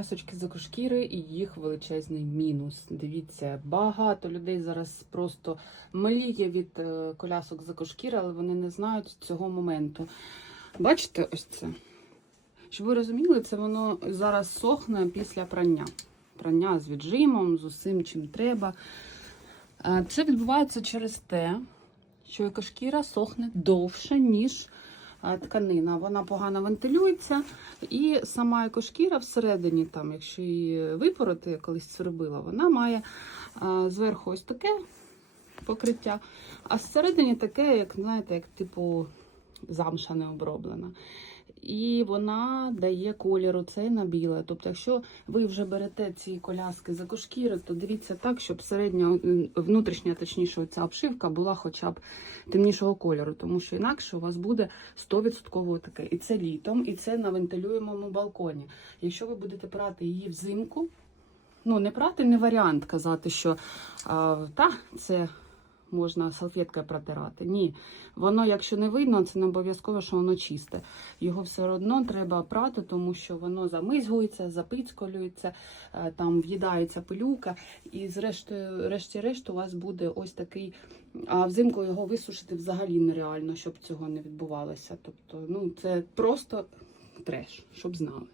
Колясочки з екошкіри і їх величезний мінус. Дивіться, багато людей зараз просто мліє від е, колясок з екошкіри, але вони не знають цього моменту. Бачите, ось це. Щоб ви розуміли, це воно зараз сохне після прання. Прання з віджимом, з усім чим треба. Е, Це відбувається через те, що екошкіра сохне довше, ніж тканина. Вона погано вентилюється, і сама екошкіра всередині, там, якщо її випороти, я колись це робила, вона має е, зверху ось таке покриття, а всередині таке, як знаєте, як типу замша не оброблена. І вона дає кольору цей на біле. Тобто, якщо ви вже берете ці коляски за кошкіри, то дивіться так, щоб середня внутрішня, точніше, ця обшивка була хоча б темнішого кольору, тому що інакше у вас буде 100% таке. І це літом, і це на вентилюємому балконі. Якщо ви будете прати її взимку, ну не прати не варіант казати, що а, та це можна салфеткою протирати. Ні, воно, якщо не видно, це не обов'язково, що воно чисте. Його все одно треба прати, тому що воно замизгується, запицьколюється, е, там в'їдається пилюка, і зрештою, решті-решт, у вас буде ось такий. А взимку його висушити взагалі нереально, щоб цього не відбувалося. Тобто, ну це просто треш, щоб знали.